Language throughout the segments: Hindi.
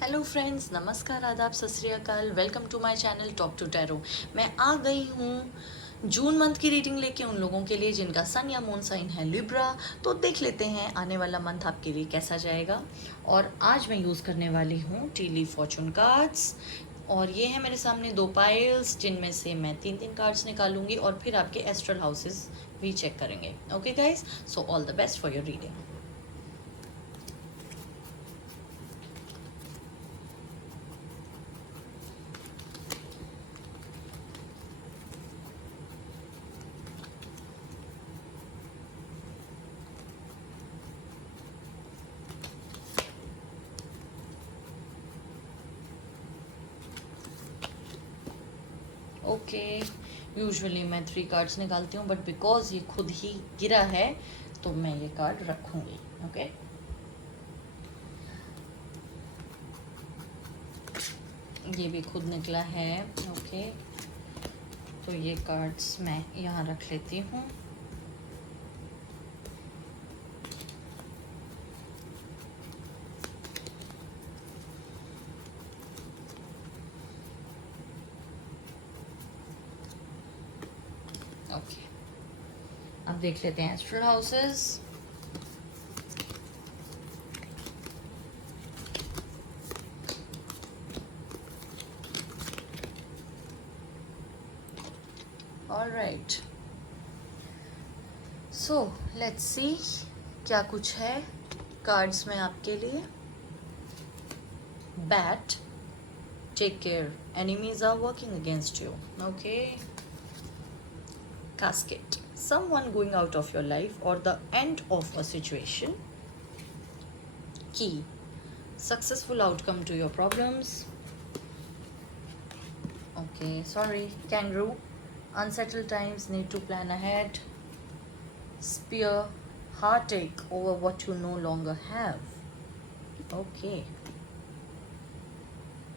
हेलो फ्रेंड्स, नमस्कार, आदाब, सत श्री अकाल। Welcome to my channel talk to tarot. मैं आ गई हूँ जून मंथ की रीडिंग लेके उन लोगों के लिए जिनका सन या मून साइन है लिब्रा। तो देख लेते हैं आने वाला मंथ आपके लिए कैसा जाएगा। और आज मैं यूज़ करने वाली हूँ टी लीफ फॉर्चून कार्ड्स। और ये है मेरे सामने दो पाइल्स जिनमें से मैं तीन तीन कार्ड्स निकालूंगी और फिर आपके एस्ट्रल हाउसेस भी चेक करेंगे। Okay guys, so all the best for your reading. Okay, usually मैं 3 कार्ड्स निकालती हूँ बट बिकॉज ये खुद ही गिरा है तो मैं ये कार्ड रखूँगी। ओके, ये भी खुद निकला है। ओके, तो ये कार्ड्स मैं यहाँ रख लेती हूँ। ओके, अब देख लेते हैं astral houses. Alright, so let's see क्या कुछ है कार्ड्स में आपके लिए। But, take care, enemies are working against you. Okay, casket, someone going out of your life or the end of a situation. Key, successful outcome to your problems. Okay, sorry, kangaroo, unsettled times, need to plan ahead. Spear, heartache over what you no longer have. Okay,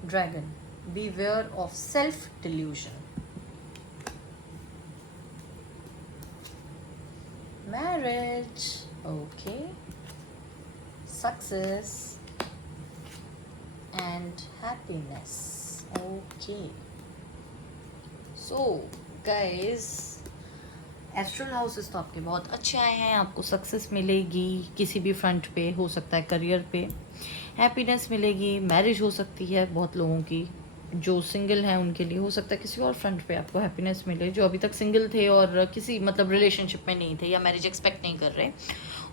dragon, beware of self delusion. Marriage, okay, success and happiness. Okay, so guys, astral houses तो आपके बहुत अच्छे आए हैं। आपको सक्सेस मिलेगी किसी भी फ्रंट पे, हो सकता है करियर पे, हैप्पीनेस मिलेगी, मैरिज हो सकती है बहुत लोगों की। जो सिंगल हैं उनके लिए हो सकता है किसी और फ्रंट पे आपको हैप्पीनेस मिले, जो अभी तक सिंगल थे और किसी मतलब रिलेशनशिप में नहीं थे या मैरिज एक्सपेक्ट नहीं कर रहे,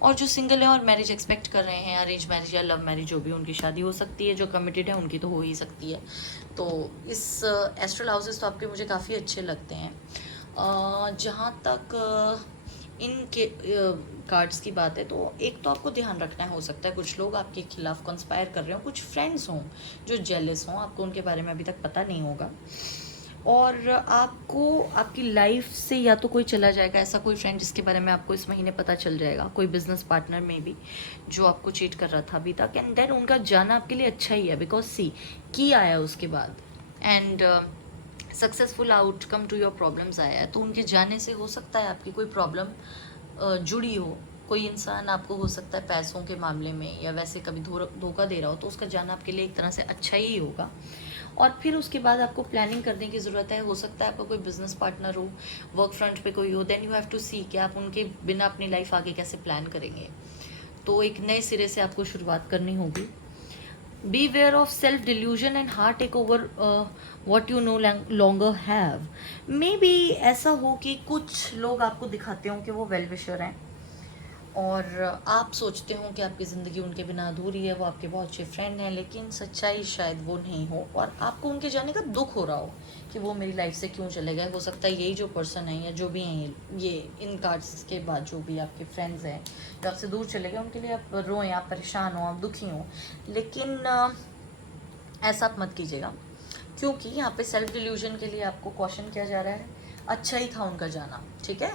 और जो सिंगल हैं और मैरिज एक्सपेक्ट कर रहे हैं, अरेंज मैरिज या लव मैरिज जो भी, उनकी शादी हो सकती है। जो कमिटेड है उनकी तो हो ही सकती है। तो इस एस्ट्रल हाउसेस तो आपके मुझे काफ़ी अच्छे लगते हैं। जहाँ तक इनके कार्ड्स की बात है तो एक तो आपको ध्यान रखना है, हो सकता है कुछ लोग आपके खिलाफ कंस्पायर कर रहे हो, कुछ फ्रेंड्स हों जो जेलस हों, आपको उनके बारे में अभी तक पता नहीं होगा। और आपको आपकी लाइफ से या तो कोई चला जाएगा, ऐसा कोई फ्रेंड जिसके बारे में आपको इस महीने पता चल जाएगा, कोई बिजनेस पार्टनर में भी जो आपको चीट कर रहा था अभी तक, एंड देन उनका जाना आपके लिए अच्छा ही है बिकॉज सी की आया उसके बाद, and successful outcome to your problems आया है। तो उनके जाने से हो सकता है आपकी कोई प्रॉब्लम जुड़ी हो। कोई इंसान आपको हो सकता है पैसों के मामले में या वैसे कभी धोखा दे रहा हो, तो उसका जाना आपके लिए एक तरह से अच्छा ही होगा। और फिर उसके बाद आपको प्लानिंग करने की ज़रूरत है। हो सकता है आपका कोई बिजनेस पार्टनर हो, वर्क फ्रंट पे कोई हो, देन यू हैव टू सी कि आप उनके बिना अपनी लाइफ आगे कैसे प्लान करेंगे। तो एक नए सिरे से आपको शुरुआत करनी होगी। Beware of self-delusion and heartache over what you no longer have. Maybe ऐसा हो कि कुछ लोग आपको दिखाते हो कि वो वेल विशर हैं और आप सोचते हो कि आपकी ज़िंदगी उनके बिना अधूरी है, वो आपके बहुत अच्छे फ्रेंड हैं, लेकिन सच्चाई शायद वो नहीं हो और आपको उनके जाने का दुख हो रहा हो कि वो मेरी लाइफ से क्यों चले गए। हो सकता है यही जो पर्सन है या जो भी हैं ये इन कार्ड्स के बाद जो भी आपके फ्रेंड्स हैं जो आपसे दूर चले गए, उनके लिए आप रोएं, आप परेशान हो, आप दुखी हो, लेकिन ऐसा आप मत कीजिएगा क्योंकि यहाँ पे सेल्फ डिल्यूजन के लिए आपको क्वेश्चन किया जा रहा है। अच्छा ही था उनका जाना, ठीक है।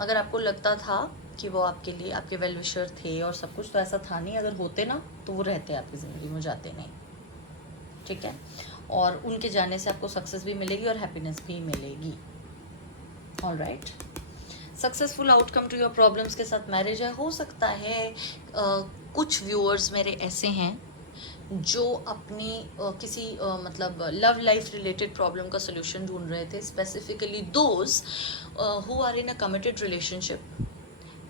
अगर आपको लगता था कि वो आपके लिए आपके वेल विशर थे और सब कुछ, तो ऐसा था नहीं। अगर होते ना तो वो रहते आपकी ज़िंदगी में, जाते नहीं, ठीक है। और उनके जाने से आपको सक्सेस भी मिलेगी और हैप्पीनेस भी मिलेगी। Alright, successful outcome to your problems के साथ मैरिज है। हो सकता है कुछ व्यूअर्स मेरे ऐसे हैं जो अपनी किसी मतलब लव लाइफ रिलेटेड प्रॉब्लम का सोल्यूशन ढूंढ रहे थे, specifically those who are in a committed relationship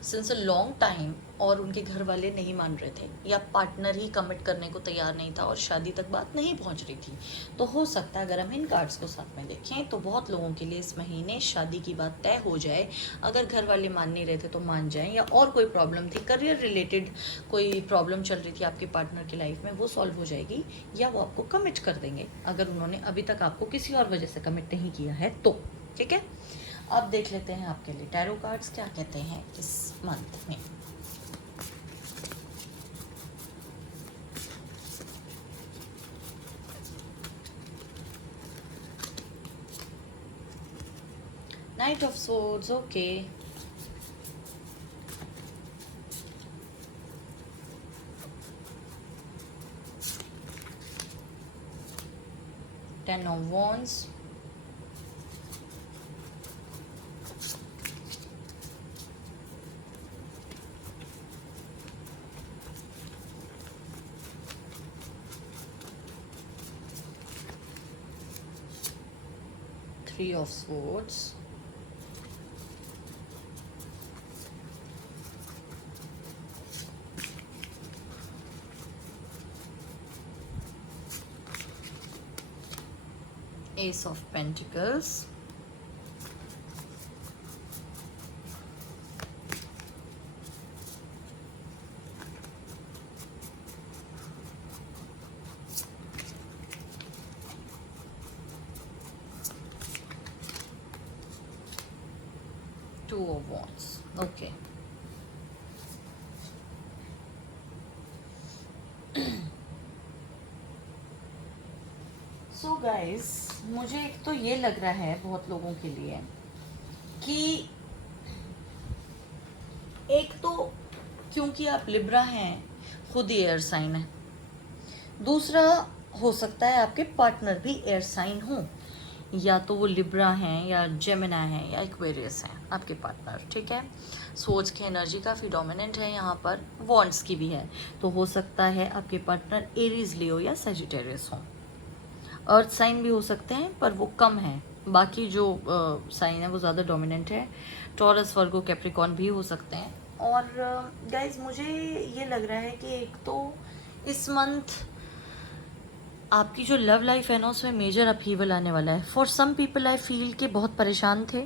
since a long time, और उनके घर वाले नहीं मान रहे थे या पार्टनर ही कमिट करने को तैयार नहीं था और शादी तक बात नहीं पहुंच रही थी। तो हो सकता है अगर हम इन कार्ड्स को साथ में देखें तो बहुत लोगों के लिए इस महीने शादी की बात तय हो जाए। अगर घर वाले मान नहीं रहे थे तो मान जाएं, या और कोई प्रॉब्लम थी करियर रिलेटेड, कोई प्रॉब्लम चल रही थी आपके पार्टनर की लाइफ में, वो सॉल्व हो जाएगी, या वो आपको कमिट कर देंगे अगर उन्होंने अभी तक आपको किसी और वजह से कमिट नहीं किया है तो। ठीक है, अब देख लेते हैं आपके लिए टैरो कार्ड्स क्या कहते हैं इस मंथ में। Night of swords, okay. Ten of wands, Three of Swords, Ace of Pentacles, Two of Wands, okay. So guys, मुझे एक तो ये लग रहा है बहुत लोगों के लिए कि एक तो क्योंकि आप लिब्रा हैं, खुद ही एयर साइन है, दूसरा हो सकता है आपके पार्टनर भी एयर साइन हो, या तो वो लिब्रा हैं या जेमिना हैं या एक्वेरियस हैं आपके पार्टनर। ठीक है, सोच की एनर्जी काफ़ी डोमिनेंट है यहाँ पर, वॉन्ड्स की भी है, तो हो सकता है आपके पार्टनर एरीज, लियो या सेजिटेरियस हों। अर्थ साइन भी हो सकते हैं पर वो कम है, बाकी जो साइन है वो ज़्यादा डोमिनेंट है। टॉरस, वर्गो, कैप्रिकॉर्न भी हो सकते हैं। और गाइज मुझे ये लग रहा है कि एक तो इस मंथ आपकी जो लव लाइफ है ना उसमें मेजर अपहीवल आने वाला है। For some people I feel के बहुत परेशान थे,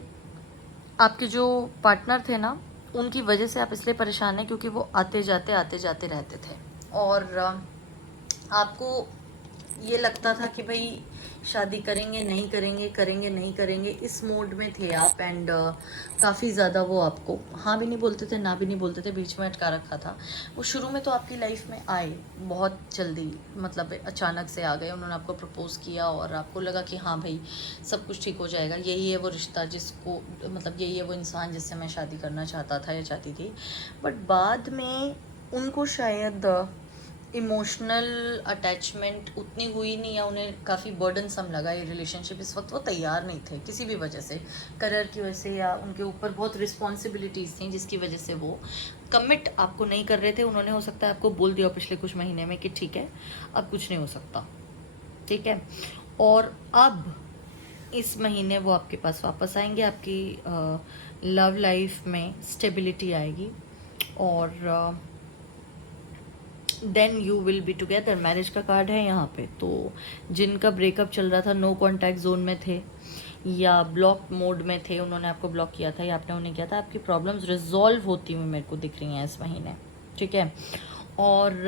आपके जो पार्टनर थे ना उनकी वजह से आप इसलिए परेशान हैं क्योंकि वो आते जाते रहते थे, और आपको ये लगता था कि भाई शादी करेंगे नहीं करेंगे, करेंगे नहीं करेंगे, इस मोड में थे आप। एंड काफ़ी ज़्यादा वो आपको हाँ भी नहीं बोलते थे, ना भी नहीं बोलते थे, बीच में अटका रखा था। वो शुरू में तो आपकी लाइफ में आए बहुत जल्दी, मतलब अचानक से आ गए, उन्होंने आपको प्रपोज़ किया और आपको लगा कि हाँ भाई सब कुछ ठीक हो जाएगा, यही है वो रिश्ता जिसको, मतलब यही है वो इंसान जिससे मैं शादी करना चाहता था या चाहती थी। बट बाद में उनको शायद इमोशनल अटैचमेंट उतनी हुई नहीं, या उन्हें काफ़ी बर्डनसम लगा ये रिलेशनशिप। इस वक्त वो तैयार नहीं थे किसी भी वजह से, करियर की वजह से, या उनके ऊपर बहुत रिस्पॉन्सिबिलिटीज़ थी जिसकी वजह से वो कमिट आपको नहीं कर रहे थे। उन्होंने हो सकता है आपको बोल दिया पिछले कुछ महीने में कि ठीक है अब कुछ नहीं हो सकता, ठीक है। और अब इस महीने वो आपके पास वापस आएंगे, आपकी लव लाइफ में स्टेबिलिटी आएगी, और then you will be together. Marriage का कार्ड है यहाँ पे, तो जिनका ब्रेकअप चल रहा था, नो कॉन्टैक्ट जोन में थे या ब्लॉक मोड में थे, उन्होंने आपको ब्लॉक किया था या आपने उन्हें किया था, आपकी प्रॉब्लम्स रिजॉल्व होती हुई मेरे को दिख रही हैं इस महीने, ठीक है। और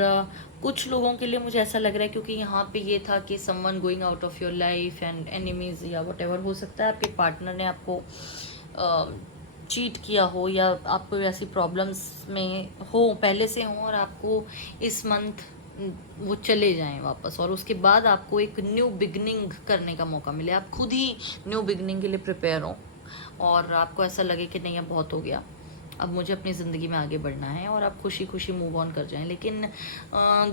कुछ लोगों के लिए मुझे ऐसा लग रहा है क्योंकि यहाँ पे ये था कि someone going out of your life and enemies या वट हो सकता है आपके पार्टनर ने आपको चीट किया हो, या आप कोई ऐसी प्रॉब्लम्स में हो पहले से हो और आपको इस मंथ वो चले जाएं वापस, और उसके बाद आपको एक न्यू बिगनिंग करने का मौका मिले, आप खुद ही न्यू बिगनिंग के लिए प्रिपेयर हो और आपको ऐसा लगे कि नहीं अब बहुत हो गया, अब मुझे अपनी ज़िंदगी में आगे बढ़ना है, और आप खुशी खुशी मूव ऑन कर जाएं। लेकिन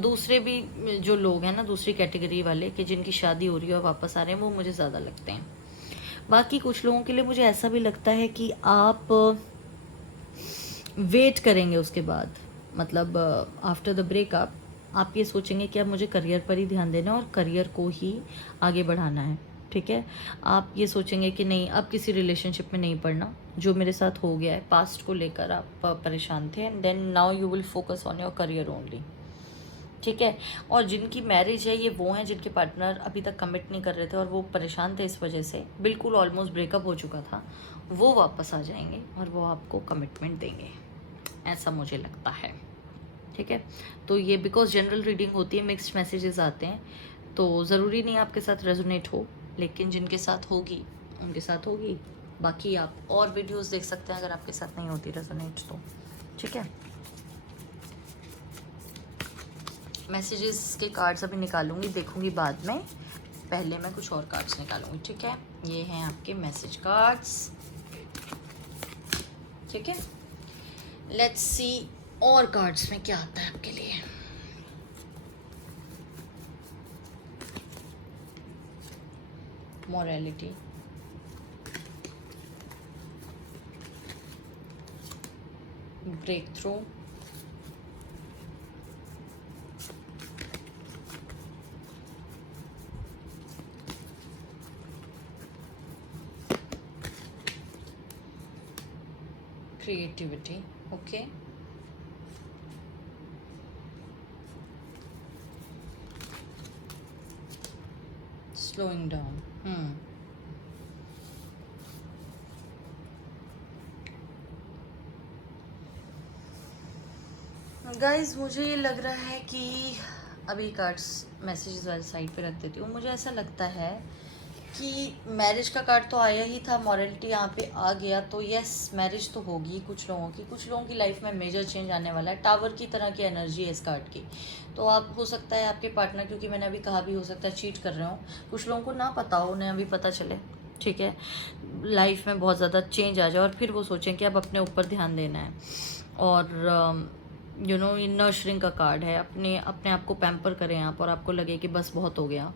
दूसरे भी जो लोग हैं ना, दूसरी कैटेगरी वाले कि जिनकी शादी हो रही है और वापस आ रहे हैं, वो मुझे ज़्यादा लगते हैं। बाकी कुछ लोगों के लिए मुझे ऐसा भी लगता है कि आप वेट करेंगे उसके बाद, मतलब आफ्टर द ब्रेकअप आप ये सोचेंगे कि अब मुझे करियर पर ही ध्यान देना है और करियर को ही आगे बढ़ाना है, ठीक है। आप ये सोचेंगे कि नहीं, अब किसी रिलेशनशिप में नहीं पड़ना, जो मेरे साथ हो गया है, पास्ट को लेकर आप परेशान थे, and then now you will focus on your career only, ठीक है। और जिनकी मैरिज है ये वो हैं जिनके पार्टनर अभी तक कमिट नहीं कर रहे थे और वो परेशान थे इस वजह से, बिल्कुल ऑलमोस्ट ब्रेकअप हो चुका था, वो वापस आ जाएंगे और वो आपको कमिटमेंट देंगे, ऐसा मुझे लगता है, ठीक है। तो ये बिकॉज जनरल रीडिंग होती है, मिक्स्ड मैसेजेस आते हैं, तो ज़रूरी नहीं आपके साथ रेजोनेट हो, लेकिन जिनके साथ होगी उनके साथ होगी। बाकी आप और वीडियोस देख सकते हैं अगर आपके साथ नहीं होती रेजोनेट तो, ठीक है। मैसेजेस के कार्ड्स अभी निकालूंगी, देखूंगी बाद में, पहले मैं कुछ और कार्ड्स निकालूंगी, ठीक है। ये हैं आपके मैसेज कार्ड्स, ठीक है। लेट्स सी और कार्ड्स में क्या आता है आपके लिए। Morality, breakthrough, creativity, okay, slowing down, guys मुझे ये लग रहा है कि अभी कार्ड्स मैसेजेस वाली साइड पे रख देती हूँ। मुझे ऐसा लगता है कि मैरिज का कार्ड तो आया ही था, मॉरलिटी यहाँ पे आ गया, तो यस मैरिज तो होगी कुछ लोगों की लाइफ में मेजर चेंज आने वाला है। टावर की तरह की एनर्जी है इस कार्ड की, तो आप हो सकता है आपके पार्टनर, क्योंकि मैंने अभी कहा भी हो सकता है चीट कर रहे हो, कुछ लोगों को ना पता हो, उन्हें अभी पता चले, ठीक है। लाइफ में बहुत ज़्यादा चेंज आ जाए और फिर वो सोचें कि अब अपने ऊपर ध्यान देना है, और यू नो ये नर्चरिंग का कार्ड है, अपने अपने आप को पैम्पर करें आप, और आपको लगे कि बस बहुत हो गया,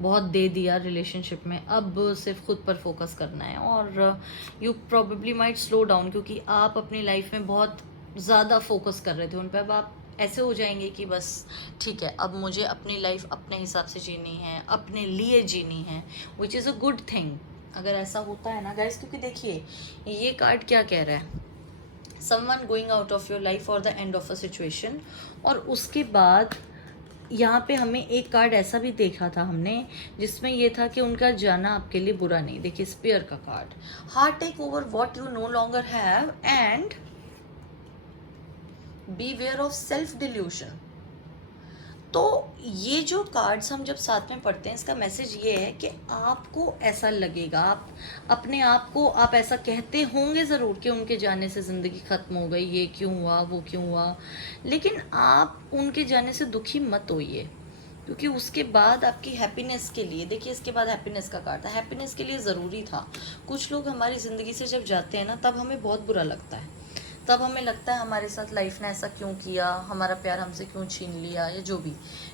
बहुत दे दिया रिलेशनशिप में, अब सिर्फ खुद पर फोकस करना है, और you probably might slow down, क्योंकि आप अपनी लाइफ में बहुत ज़्यादा फोकस कर रहे थे उन पर। अब आप ऐसे हो जाएंगे कि बस ठीक है, अब मुझे अपनी लाइफ अपने हिसाब से जीनी है, अपने लिए जीनी है, which is a good thing अगर ऐसा होता है ना गाइस। क्योंकि देखिए ये कार्ड क्या कह रहा है, someone going out of your life और the end of a situation, और उसके बाद यहाँ पे हमें एक कार्ड ऐसा भी देखा था हमने जिसमें ये था कि उनका जाना आपके लिए बुरा नहीं। देखिए स्पीयर का card, heart take over what you no longer have and beware of self delusion. तो ये जो कार्ड्स हम जब साथ में पढ़ते हैं, इसका मैसेज ये है कि आपको ऐसा लगेगा, आप अपने आप को आप ऐसा कहते होंगे ज़रूर कि उनके जाने से ज़िंदगी ख़त्म हो गई, ये क्यों हुआ, वो क्यों हुआ, लेकिन आप उनके जाने से दुखी मत होइए, क्योंकि उसके बाद आपकी हैप्पीनेस के लिए, देखिए इसके बाद हैप्पीनेस का कार्ड था, हैप्पीनेस के लिए ज़रूरी था। कुछ लोग हमारी ज़िंदगी से जब जाते हैं ना, तब हमें बहुत बुरा लगता है, तब हमें लगता है हमारे साथ लाइफ ने ऐसा क्यों किया, हमारा प्यार हमसे क्यों छीन लिया, या जो भी,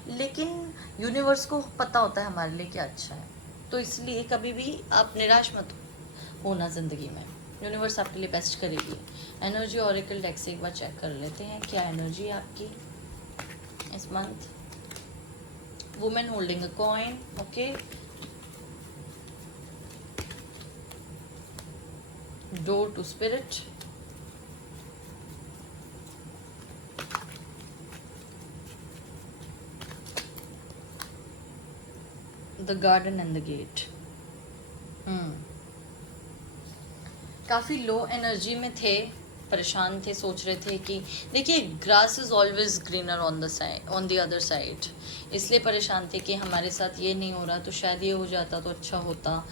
लेकिन यूनिवर्स को पता होता है हमारे लिए क्या अच्छा है। तो इसलिए कभी भी आप निराश मत होना ज़िंदगी में, यूनिवर्स आपके लिए बेस्ट करेगी। एनर्जी ऑरेकल डेक से एक बार चेक कर लेते हैं क्या एनर्जी है आपकी इस month. Women holding a coin, okay, door to spirit, the garden and the gate. काफ़ी लो एनर्जी में थे, परेशान थे, सोच रहे थे कि देखिए grass is always greener on the side, on the other side, इसलिए परेशान थे कि हमारे साथ ये नहीं हो रहा, तो शायद ये हो जाता तो अच्छा होता।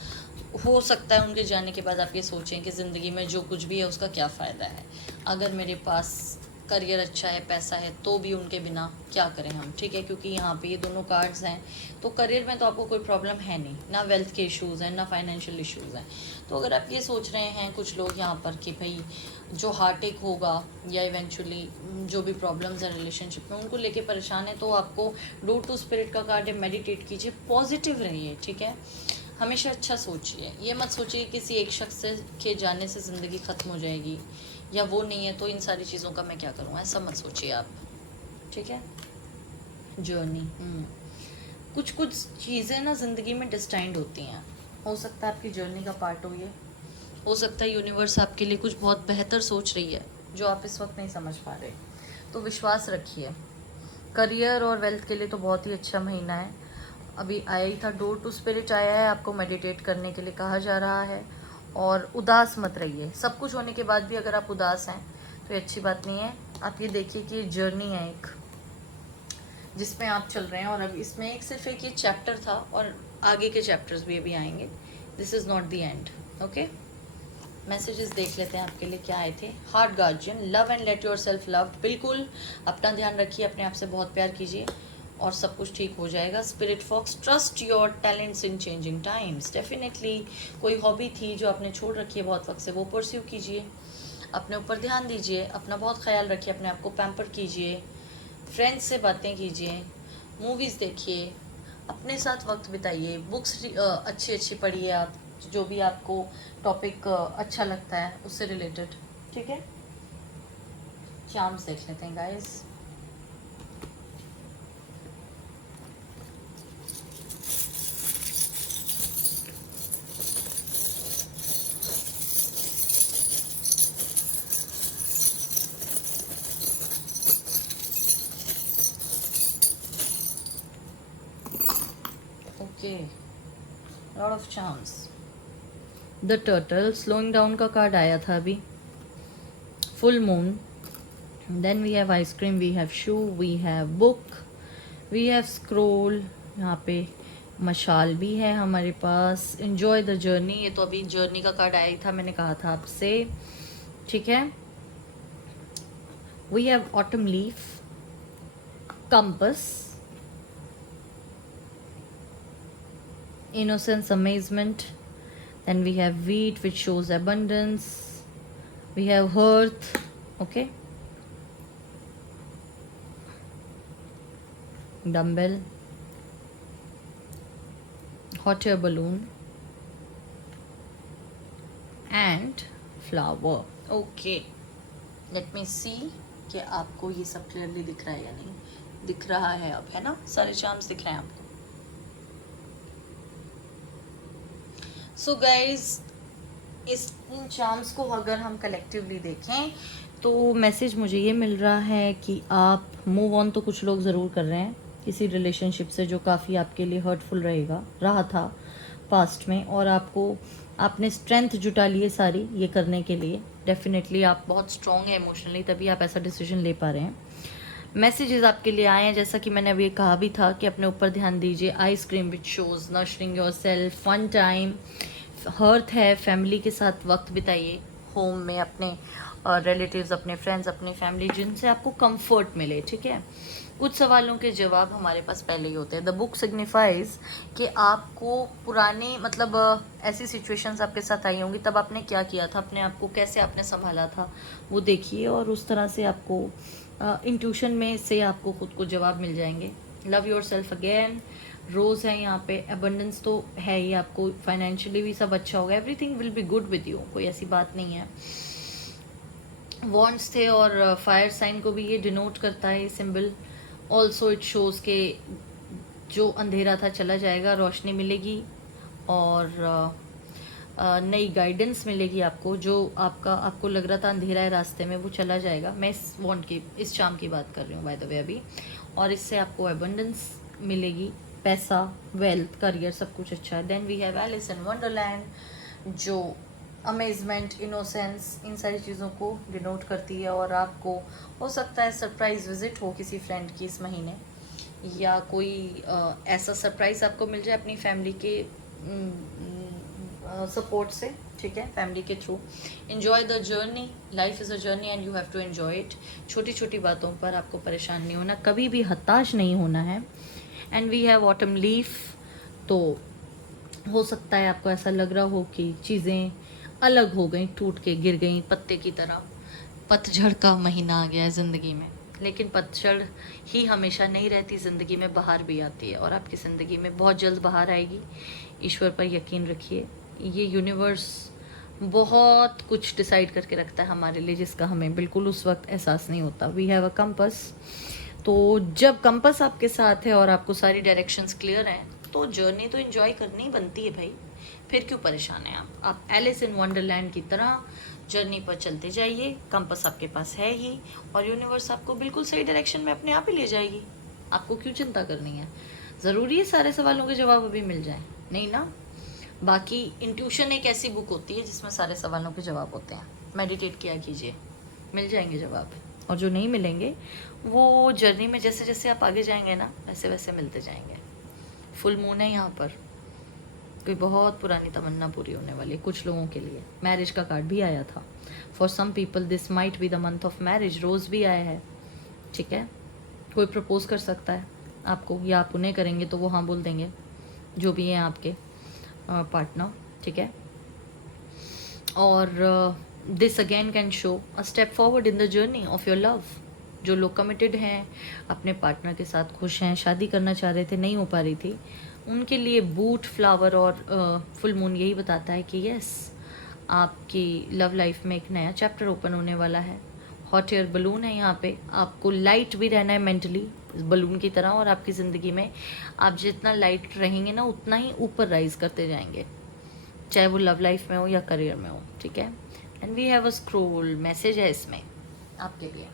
हो सकता है उनके जाने के बाद आप ये सोचें कि ज़िंदगी में जो कुछ भी है उसका क्या फ़ायदा है, अगर मेरे पास करियर अच्छा है, पैसा है, तो भी उनके बिना क्या करें हम, ठीक है। क्योंकि यहाँ पे ये दोनों कार्ड्स हैं, तो करियर में तो आपको कोई प्रॉब्लम है नहीं, ना वेल्थ के इश्यूज़ हैं, ना फाइनेंशियल इश्यूज़ हैं। तो अगर आप ये सोच रहे हैं कुछ लोग यहाँ पर कि भाई जो हार्ट अटैक होगा या इवेंचुअली जो भी प्रॉब्लम्स हैं रिलेशनशिप में उनको लेके परेशान है, तो आपको डोर टू स्पिरिट का कार्ड है, मेडिटेट कीजिए, पॉजिटिव रहिए, ठीक है। हमेशा अच्छा सोचिए, ये मत सोचिए किसी एक शख्स के जाने से ज़िंदगी ख़त्म हो जाएगी, या वो नहीं है तो इन सारी चीज़ों का मैं क्या करूँ, ऐसा मत सोचिए आप, ठीक है। जर्नी। कुछ कुछ चीज़ें ना ज़िंदगी में डिस्टाइंड होती हैं, हो सकता है आपकी जर्नी का पार्ट हो ये, हो सकता है यूनिवर्स आपके लिए कुछ बहुत बेहतर सोच रही है जो आप इस वक्त नहीं समझ पा रहे। तो विश्वास रखिए। करियर और वेल्थ के लिए तो बहुत ही अच्छा महीना है। अभी आया ही था, डोर टू स्पिरिट आया है, आपको मेडिटेट करने के लिए कहा जा रहा है। और उदास मत रहिए, सब कुछ होने के बाद भी अगर आप उदास हैं तो ये अच्छी बात नहीं है। आप ये देखिए कि ये जर्नी है एक जिसमें आप चल रहे हैं, और अब इसमें एक सिर्फ एक ये चैप्टर था और आगे के चैप्टर्स भी अभी आएंगे। This is not the end. Okay, messages देख लेते हैं आपके लिए क्या आए थे। Heart guardian, love and let your self loved. बिल्कुल अपना ध्यान रखिए, अपने आप से बहुत प्यार कीजिए और सब कुछ ठीक हो जाएगा। Spirit fox, trust your talents in changing times. Definitely कोई हॉबी थी जो आपने छोड़ रखी है बहुत वक्त से, वो परस्यू कीजिए, अपने ऊपर ध्यान दीजिए, अपना बहुत ख्याल रखिए, अपने आप को पैम्पर कीजिए, फ्रेंड्स से बातें कीजिए, मूवीज़ देखिए, अपने साथ वक्त बिताइए, बुक्स अच्छी अच्छी पढ़िए आप, जो भी आपको टॉपिक अच्छा लगता है उससे रिलेटेड। ठीक है, चार्म्स देख लेते हैं guys. Okay, lot of charms. The turtle, slowing down का कार्ड आया था अभी। Full moon, then we have ice cream, we have shoe, we have book, we have scroll, यहाँ पे मशाल भी है हमारे पास। इन्जॉय द जर्नी, ये तो अभी जर्नी का कार्ड आया ही था, मैंने कहा था आपसे। ठीक है, we have autumn leaf, compass, innocence, amazement. Then we have wheat, which shows abundance. We have earth. Okay, dumbbell, hot air balloon, and flower. Okay, let me see कि आपको ये सब क्लियरली दिख रहा है या नहीं। दिख रहा है अब, है ना, सारे चार्म्स दिख रहे हैं आपको। सो गाइज, इन चार्म्स को अगर हम कलेक्टिवली देखें तो मैसेज मुझे ये मिल रहा है कि आप मूव ऑन तो कुछ लोग ज़रूर कर रहे हैं किसी रिलेशनशिप से जो काफ़ी आपके लिए हर्टफुल रहा था पास्ट में, और आपने स्ट्रेंथ जुटा ली है सारी ये करने के लिए। डेफिनेटली आप बहुत स्ट्रॉन्ग है इमोशनली, तभी आप ऐसा डिसीजन ले पा रहे हैं। मैसेजेस आपके लिए आए हैं, जैसा कि मैंने अभी कहा भी था कि अपने ऊपर ध्यान दीजिए। Ice cream which shows nurturing your self, fun time, hearth है, फैमिली के साथ वक्त बिताइए, होम में अपने रिलेटिव्स, अपने फ्रेंड्स, अपनी फैमिली, जिनसे आपको कंफर्ट मिले। ठीक है, कुछ सवालों के जवाब हमारे पास पहले ही होते हैं। द बुक सिग्निफाइज कि आपको पुराने मतलब ऐसी सिचुएशंस आपके साथ आई होंगी, तब आपने क्या किया था, अपने आप को कैसे आपने संभाला था, वो देखिए, और उस तरह से आपको इंट्यूशन में से आपको खुद को जवाब मिल जाएंगे। लव योर सेल्फ अगेन, रोज़ है यहाँ पे, एबंडेंस तो है ही, आपको फाइनेंशियली भी सब अच्छा होगा, everything will be good with you, कोई ऐसी बात नहीं है। वॉन्ट्स थे और फायर साइन को भी ये डिनोट करता है सिंबल। ऑल्सो इट शोज़ के जो अंधेरा था चला जाएगा, रोशनी मिलेगी और नई गाइडेंस मिलेगी आपको। जो आपको लग रहा था अंधेरा है रास्ते में, वो चला जाएगा। मैं इस चार्म की बात कर रही हूँ बाय द वे अभी। और इससे आपको एबंडेंस मिलेगी, पैसा, वेल्थ, करियर, सब कुछ अच्छा है। Then we have Alice in Wonderland, जो अमेजमेंट, इनोसेंस, इन सारी चीज़ों को डिनोट करती है। और आपको हो सकता है सरप्राइज़ विजिट हो किसी फ्रेंड की इस महीने, या कोई ऐसा सरप्राइज़ आपको मिल जाए अपनी फैमिली के सपोर्ट से। ठीक है, फैमिली के थ्रू। Enjoy the journey, life is a journey and you have to enjoy it. छोटी छोटी बातों पर आपको परेशान नहीं होना, कभी भी हताश नहीं होना है। And we have autumn leaf, तो हो सकता है आपको ऐसा लग रहा हो कि चीज़ें अलग हो गई, टूट के गिर गई पत्ते की तरह। पतझड़ का महीना आ गया है ज़िंदगी में, लेकिन पतझड़ ही हमेशा नहीं रहती, ज़िंदगी में बहार भी आती है, और आपकी ज़िंदगी में बहुत जल्द बहार आएगी। ईश्वर पर यकीन रखिए, ये यूनिवर्स बहुत कुछ डिसाइड करके रखता है हमारे लिए, जिसका हमें बिल्कुल उस वक्त एहसास नहीं होता। वी हैव अ कंपस, तो जब कंपास आपके साथ है और आपको सारी डायरेक्शंस क्लियर हैं तो जर्नी तो एंजॉय करनी ही बनती है भाई। फिर क्यों परेशान हैं आप एलिस इन वंडरलैंड की तरह जर्नी पर चलते जाइए। कंपास आपके पास है ही और यूनिवर्स आपको बिल्कुल सही डायरेक्शन में अपने आप ही ले जाएगी। आपको क्यों चिंता करनी है? ज़रूरी है सारे सवालों के जवाब अभी मिल जाएं? नहीं ना। बाकी इंट्यूशन एक ऐसी बुक होती है जिसमें सारे सवालों के जवाब होते हैं। मेडिटेट किया कीजिए, मिल जाएंगे जवाब। और जो नहीं मिलेंगे वो जर्नी में जैसे जैसे आप आगे जाएंगे ना वैसे वैसे मिलते जाएंगे। फुल मून है यहाँ पर, कोई बहुत पुरानी तमन्ना पूरी होने वाली है कुछ लोगों के लिए। मैरिज का कार्ड भी आया था। For some people this might be the month of marriage. Rose भी आया है, ठीक है। कोई प्रपोज कर सकता है आपको या आप उन्हें करेंगे तो वो हाँ बोल देंगे, जो भी हैं आपके पार्टनर, ठीक है। और this again can show a step forward in the journey of your love. जो लोग कमिटेड हैं, अपने पार्टनर के साथ खुश हैं, शादी करना चाह रहे थे नहीं हो पा रही थी, उनके लिए बूट फ्लावर और फुल मून यही बताता है कि यस आपकी लव लाइफ में एक नया चैप्टर ओपन होने वाला है। हॉट एयर बलून है यहाँ पे, आपको लाइट भी रहना है मेंटली बलून की तरह, और आपकी ज़िंदगी में आप जितना लाइट रहेंगे ना उतना ही ऊपर राइज करते जाएंगे, चाहे वो लव लाइफ में हो या करियर में हो, ठीक है। And we have a scroll message है इसमें आपके लिए।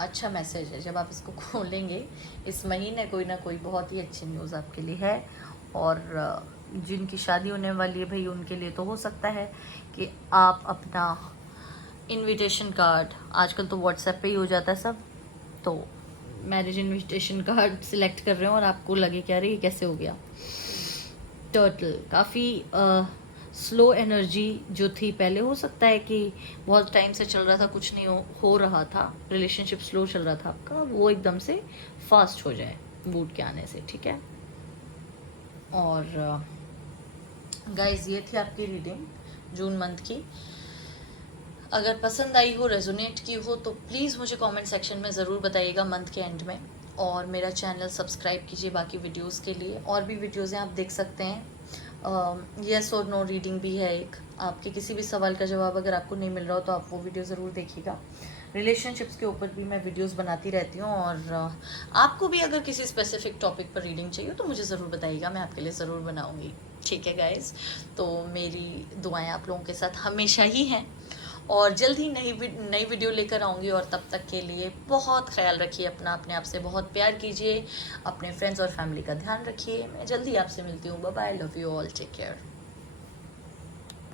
अच्छा मैसेज है, जब आप इसको खोलेंगे इस महीने कोई ना कोई बहुत ही अच्छी न्यूज़ आपके लिए है। और जिनकी शादी होने वाली है भाई उनके लिए तो हो सकता है कि आप अपना इनविटेशन कार्ड, आजकल तो व्हाट्सएप पे ही हो जाता है सब, तो मैरिज इनविटेशन कार्ड सिलेक्ट कर रहे हो और आपको लगे क्या अरे ये कैसे हो गया। टर्टल काफ़ी स्लो एनर्जी जो थी पहले, हो सकता है कि बहुत टाइम से चल रहा था कुछ नहीं हो रहा था, रिलेशनशिप स्लो चल रहा था आपका, वो एकदम से फास्ट हो जाए बूट के आने से, ठीक है। और गाइस ये थी आपकी रीडिंग जून मंथ की। अगर पसंद आई हो, रेजोनेट की हो तो प्लीज़ मुझे कमेंट सेक्शन में ज़रूर बताइएगा मंथ के एंड में। और मेरा चैनल सब्सक्राइब कीजिए बाकी वीडियोस के लिए, और भी वीडियोज़ हैं आप देख सकते हैं। येस और नो रीडिंग भी है एक, आपके किसी भी सवाल का जवाब अगर आपको नहीं मिल रहा हो तो आप वो वीडियो ज़रूर देखिएगा। रिलेशनशिप्स के ऊपर भी मैं वीडियोस बनाती रहती हूँ, और आपको भी अगर किसी स्पेसिफिक टॉपिक पर रीडिंग चाहिए तो मुझे ज़रूर बताइएगा, मैं आपके लिए ज़रूर बनाऊँगी, ठीक है गाइज़। तो मेरी दुआएं आप लोगों के साथ हमेशा ही हैं, और जल्द ही नई वीडियो लेकर आऊँगी। और तब तक के लिए बहुत ख्याल रखिए अपना, अपने आप से बहुत प्यार कीजिए, अपने फ्रेंड्स और फैमिली का ध्यान रखिए। मैं जल्दी आपसे मिलती हूँ। Bye bye, love you all, take care.